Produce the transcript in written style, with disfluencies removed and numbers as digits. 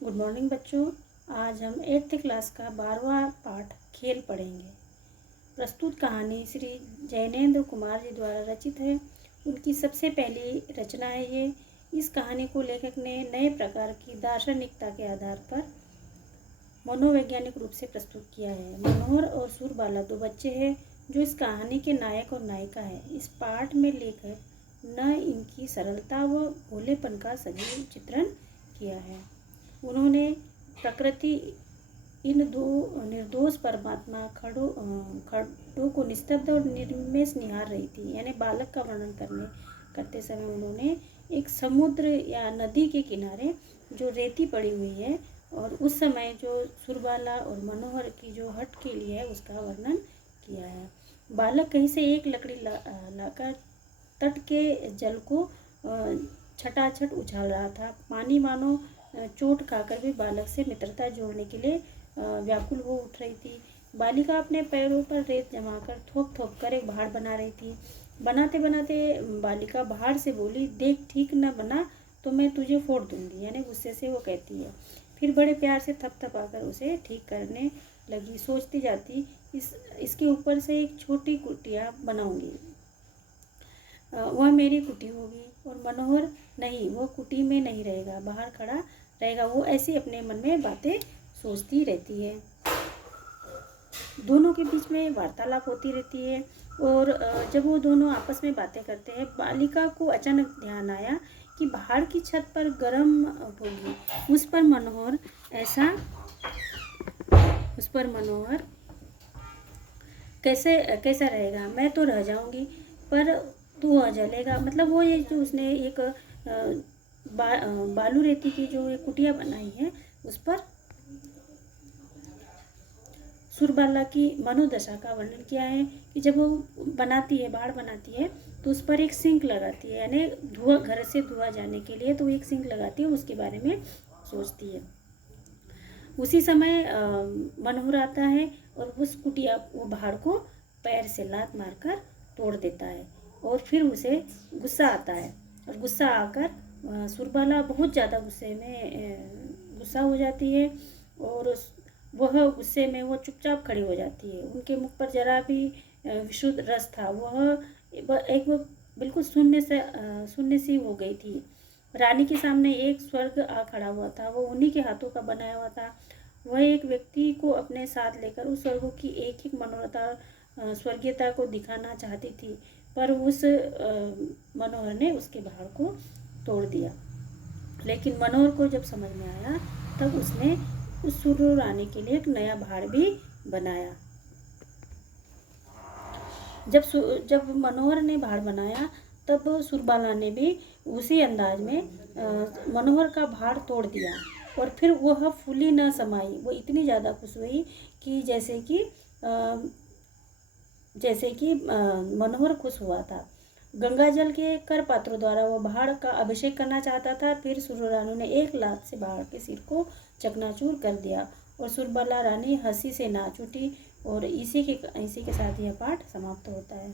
Good morning बच्चों। आज हम 8th क्लास का 12वां पाठ खेल पढ़ेंगे। प्रस्तुत कहानी श्री जैनेन्द्र कुमार जी द्वारा रचित है। उनकी सबसे पहली रचना है ये। इस कहानी को लेखक ने नए प्रकार की दार्शनिकता के आधार पर मनोवैज्ञानिक रूप से प्रस्तुत किया है। मनोहर और सुरबाला दो बच्चे हैं जो इस कहानी के नायक और नायिका है। इस पाठ में लेखक न इनकी सरलता व भोलेपन का सजीव चित्रण किया है। उन्होंने प्रकृति इन दो निर्दोष परमात्मा खड़ों को निस्तब्ध और निर्मेष निहार रही थी। यानी बालक का वर्णन करते समय उन्होंने एक समुद्र या नदी के किनारे जो रेती पड़ी हुई है और उस समय जो सुरबाला और मनोहर की जो हट के लिए है उसका वर्णन किया है। बालक कहीं से एक लकड़ी लाकर तट के जल को छटाछट उछाल रहा था। पानी मानो चोट खाकर भी बालक से मित्रता जोड़ने के लिए व्याकुल हो उठ रही थी। बालिका अपने पैरों पर रेत जमाकर थोप थोप कर एक पहाड़ बना रही थी। बनाते बनाते बालिका पहाड़ से बोली, देख ठीक न बना तो मैं तुझे फोड़ दूंगी। यानी गुस्से से वो कहती है। फिर बड़े प्यार से थपथपाकर उसे ठीक करने लगी। सोचती जाती, इसके ऊपर से एक छोटी कुटिया बनाऊंगी, वह मेरी कुटी होगी। और मनोहर नहीं, वो कुटी में नहीं रहेगा, बाहर खड़ा रहेगा। वो ऐसी अपने मन में बातें सोचती रहती है। दोनों के बीच में वार्तालाप होती रहती है। और जब वो दोनों आपस में बातें करते हैं, बालिका को अचानक ध्यान आया कि बाहर की छत पर गर्म होगी। उस पर मनोहर कैसा रहेगा, मैं तो रह जाऊंगी पर तू जलेगा। मतलब वो ये जो उसने एक बालू रेती की जो एक कुटिया बनाई है उस पर सुरबाला की मनोदशा का वर्णन किया है कि जब वो बनाती है, बाड़ बनाती है तो उस पर एक सिंक लगाती है। यानी घर से धुआं जाने के लिए तो एक सिंक लगाती है, उसके बारे में सोचती है। उसी समय मनोहर आता है और उस कुटिया वो पहाड़ को पैर से लात मारकर तोड़ देता है। और फिर उसे गुस्सा आता है और गुस्सा आकर सुरबाला बहुत ज़्यादा गुस्सा हो जाती है और वह गुस्से में वो चुपचाप खड़ी हो जाती है। उनके मुख पर जरा भी विशुद्ध रस था। वो बिल्कुल शून्य सी हो गई थी। रानी के सामने एक स्वर्ग आ खड़ा हुआ था। वो उन्हीं के हाथों का बनाया हुआ था। वह एक व्यक्ति को अपने साथ लेकर उस स्वर्ग की एक मनोरथा स्वर्गीयता को दिखाना चाहती थी, पर उस मनोहर ने उसके पहाड़ को तोड़ दिया। लेकिन मनोहर को जब समझ में आया तब उसने उस सुर रानी के लिए एक नया पहाड़ भी बनाया। जब मनोहर ने पहाड़ बनाया तब सुरबाला ने भी उसी अंदाज में मनोहर का पहाड़ तोड़ दिया। और फिर वह फूली न समाई। वो इतनी ज़्यादा खुश हुई कि जैसे कि मनोहर खुश हुआ था। गंगाजल के कर पात्रों द्वारा वो पहाड़ का अभिषेक करना चाहता था। फिर सुर रानी ने एक लात से पहाड़ के सिर को चकनाचूर कर दिया और सुरबाला रानी हंसी से नाच उठी। और इसी के साथ यह पाठ समाप्त होता है।